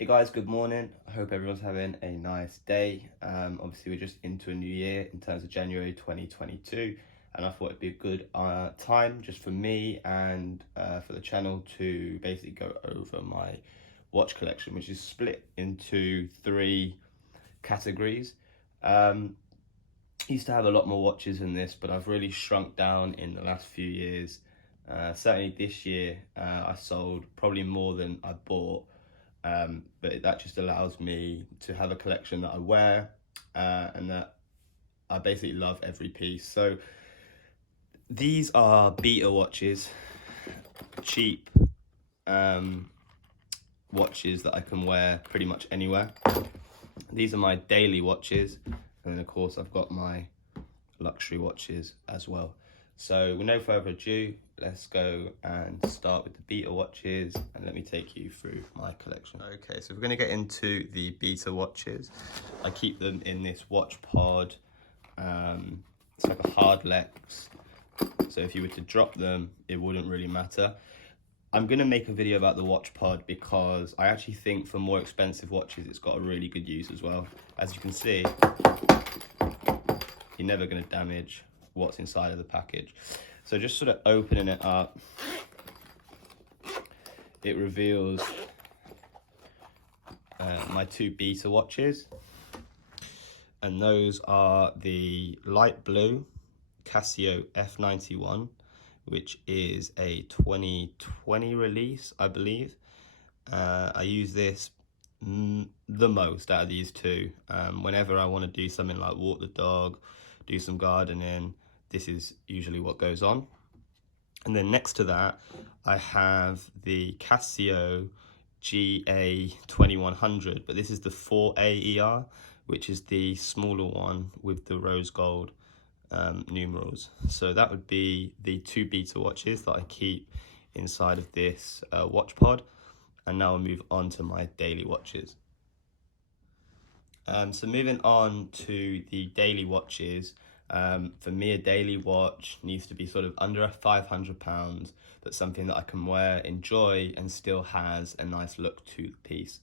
Hey guys, good morning. I hope everyone's having a nice day. Obviously we're just into a new year in terms of January 2022, and I thought it'd be a good time just for me and for the channel to basically go over my watch collection, which is split into three categories. Used to have a lot more watches than this, but I've really shrunk down in the last few years. Certainly this year, I sold probably more than I bought. But that just allows me to have a collection that I wear and that I basically love every piece. So these are beta watches, cheap watches that I can wear pretty much anywhere. These are my daily watches, and then of course I've got my luxury watches as well. So with no further ado, let's go and start with the beta watches, and let me take you through my collection. Okay, so we're going to get into the beta watches. I keep them in this watch pod. It's like a hard Lex, so if you were to drop them, it wouldn't really matter. I'm going to make a video about the watch pod because I actually think for more expensive watches, it's got a really good use as well. As you can see, you're never going to damage what's inside of the package. So just sort of opening it up, it reveals my two beta watches, and those are the light blue Casio F91, which is a 2020 release, I believe. I use this the most out of these two. Whenever I want to do something like walk the dog, do some gardening, this is usually what goes on. And then next to that, I have the Casio GA2100, but this is the 4AER, which is the smaller one with the rose gold numerals. So that would be the two beta watches that I keep inside of this watch pod. And now I'll move on to my daily watches. So moving on to the daily watches, for me a daily watch needs to be sort of under £500, but something that I can wear, enjoy, and still has a nice look to the piece.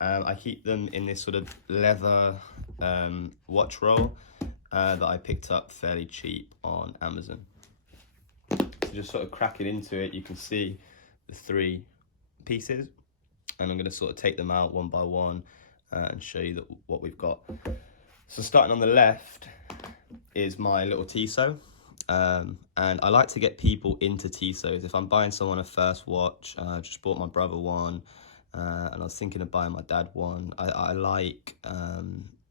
I keep them in this sort of leather watch roll that I picked up fairly cheap on Amazon. So just sort of cracking into it, you can see the three pieces, and I'm going to sort of take them out one by one and show you what we've got. So starting on the left is my little Tissot, and I like to get people into Tissots. If I'm buying someone a first watch, I just bought my brother one, and I was thinking of buying my dad one. I like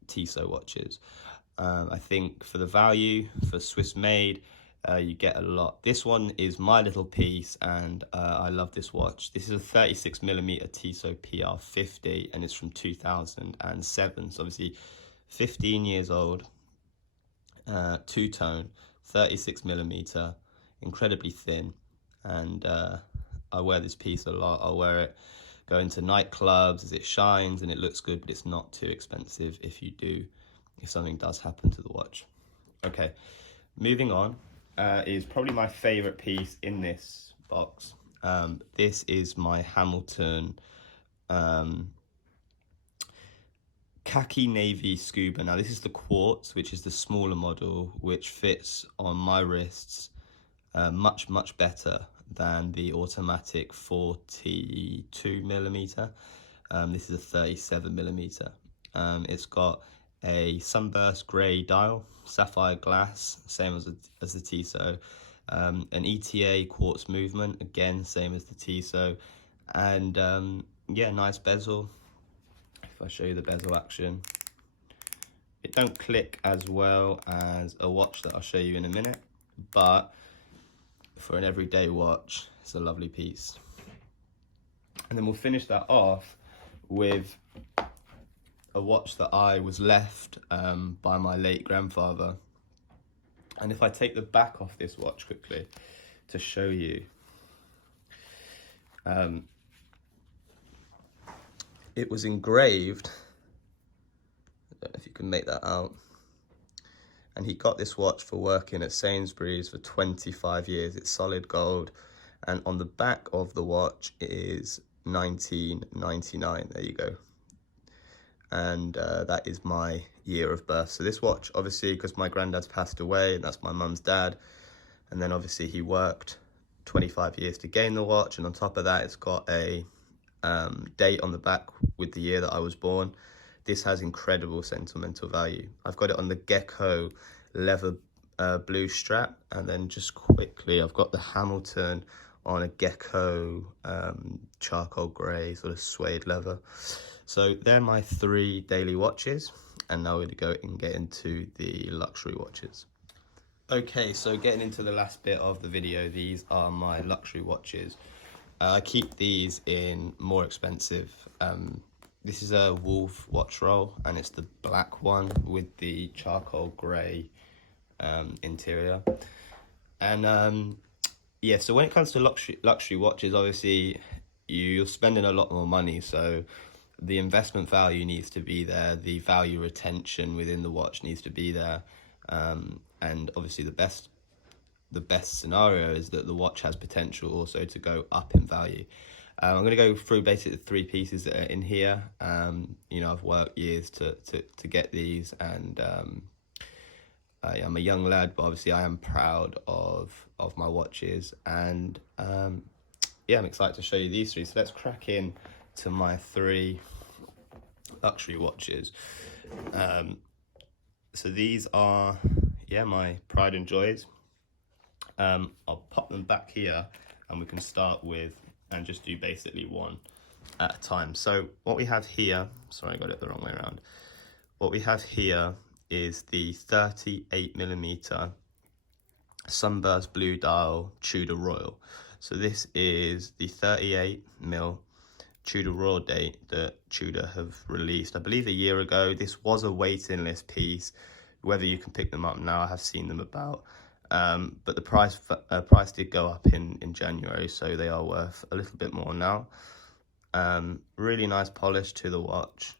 Tissot watches. I think for the value, for Swiss made, you get a lot. This one is my little piece, and I love this watch. This is a 36mm Tissot PR50, and it's from 2007. So obviously 15 years old, two-tone, 36mm, incredibly thin, and I wear this piece a lot. I'll wear it going to nightclubs as it shines and it looks good, but it's not too expensive if something does happen to the watch. Okay, moving on is probably my favorite piece in this box. This is my Hamilton khaki navy scuba. Now this is the quartz, which is the smaller model, which fits on my wrists much better than the automatic 42mm. This is a 37mm. It's got a sunburst grey dial, sapphire glass, same as the Tissot, an ETA quartz movement, again same as the Tissot, and yeah, nice bezel. If I show you the bezel action, it don't click as well as a watch that I'll show you in a minute, but for an everyday watch, it's a lovely piece. And then we'll finish that off with a watch that I was left by my late grandfather. And if I take the back off this watch quickly to show you, it was engraved, I don't know if you can make that out, and he got this watch for working at Sainsbury's for 25 years. It's solid gold, and on the back of the watch is 1999. There you go. And that is my year of birth. So this watch, obviously, because my granddad's passed away, and that's my mum's dad, and then obviously he worked 25 years to gain the watch, and on top of that, it's got a date on the back with the year that I was born. This has incredible sentimental value. I've got it on the gecko leather blue strap, and then just quickly, I've got the Hamilton on a gecko charcoal grey sort of suede leather. So they're my 3 daily watches, and now we're going to go and get into the luxury watches. Okay, so getting into the last bit of the video, these are my luxury watches. I keep these in more expensive. This is a Wolf watch roll, and it's the black one with the charcoal grey interior. And yeah, so when it comes to luxury watches, obviously you're spending a lot more money, so the investment value needs to be there, the value retention within the watch needs to be there, and obviously the best scenario is that the watch has potential also to go up in value. I'm going to go through basically the 3 pieces that are in here. You know, I've worked years to get these, and I'm a young lad, but obviously I am proud of my watches, and yeah, I'm excited to show you these 3. So let's crack in to my 3 luxury watches. So these are, yeah, my pride and joys. I'll pop them back here, and we can start with and just do basically one at a time. So what we have here, sorry, I got it the wrong way around. What we have here is the 38mm Sunburst Blue Dial Tudor Royal. So this is the 38mm Tudor Royal date that Tudor have released, I believe, a year ago. This was a waiting list piece. Whether you can pick them up now, I have seen them about. But the price did go up in January, so they are worth a little bit more now. Really nice polish to the watch.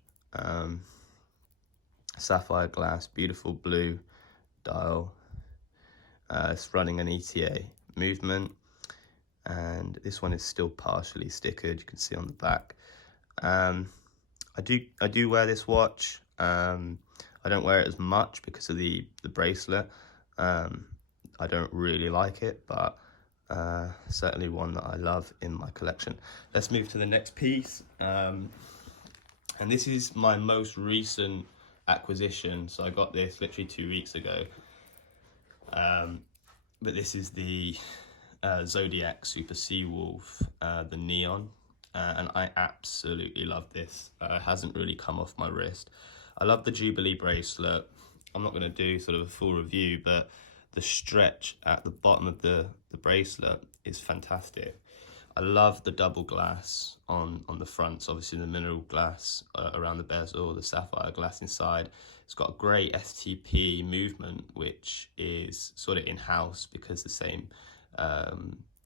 Sapphire glass, beautiful blue dial. It's running an ETA movement, and this one is still partially stickered. You can see on the back. I do wear this watch. I don't wear it as much because of the bracelet. I don't really like it, but certainly one that I love in my collection. Let's move to the next piece. And this is my most recent acquisition. So I got this literally 2 weeks ago. But this is the Zodiac Super Seawolf, the neon. And I absolutely love this. It hasn't really come off my wrist. I love the Jubilee bracelet. I'm not going to do sort of a full review, but the stretch at the bottom of the bracelet is fantastic. I love the double glass on the fronts, obviously the mineral glass around the bezel, the sapphire glass inside. It's got a great STP movement, which is sort of in-house because the same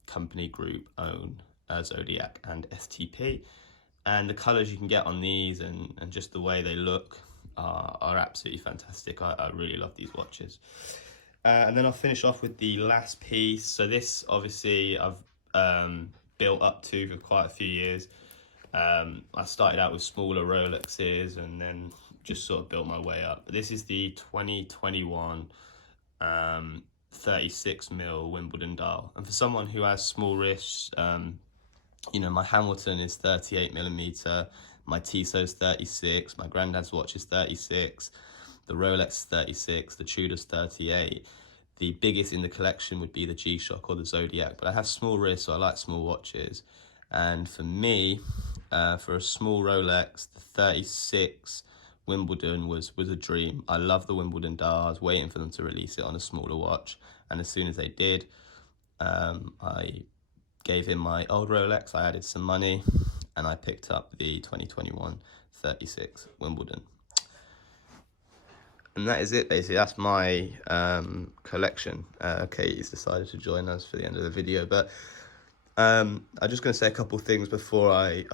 company group own Zodiac and STP. And the colours you can get on these and just the way they look are absolutely fantastic. I really love these watches. And then I'll finish off with the last piece. So this, obviously, I've built up to for quite a few years. I started out with smaller Rolexes and then just sort of built my way up. But this is the 2021 36mm Wimbledon dial. And for someone who has small wrists, you know, my Hamilton is 38mm, my Tissot's 36, my granddad's watch is 36, the Rolex is 36, the Tudor's 38. The biggest in the collection would be the G-Shock or the Zodiac, but I have small wrists, so I like small watches. And for me, for a small Rolex, the 36 Wimbledon was a dream. I love the Wimbledon dial. I was waiting for them to release it on a smaller watch, and as soon as they did, I gave him my old Rolex, I added some money, and I picked up the 2021 36 Wimbledon. And that is it, basically. That's my collection. Katie's decided to join us for the end of the video, but I'm just going to say a couple things before I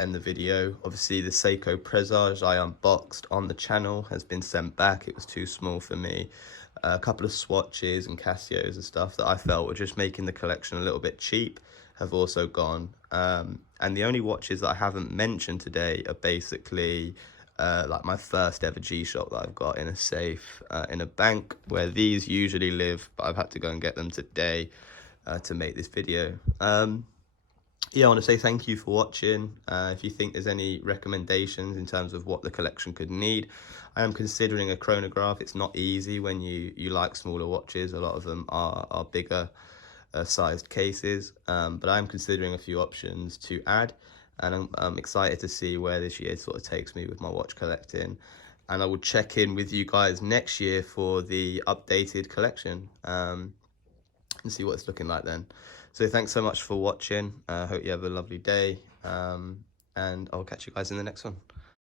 end the video. Obviously, the Seiko Presage I unboxed on the channel has been sent back. It was too small for me. A couple of Swatches and Casios and stuff that I felt were just making the collection a little bit cheap have also gone. And the only watches that I haven't mentioned today are basically like my first ever G-Shock that I've got in a safe in a bank where these usually live, but I've had to go and get them today to make this video. Yeah, I want to say thank you for watching. If you think there's any recommendations in terms of what the collection could need, I am considering a chronograph. It's not easy when you like smaller watches. A lot of them are bigger sized cases, but I'm considering a few options to add, and I'm excited to see where this year sort of takes me with my watch collecting. And I will check in with you guys next year for the updated collection and see what it's looking like then. So thanks so much for watching. I hope you have a lovely day, and I'll catch you guys in the next one.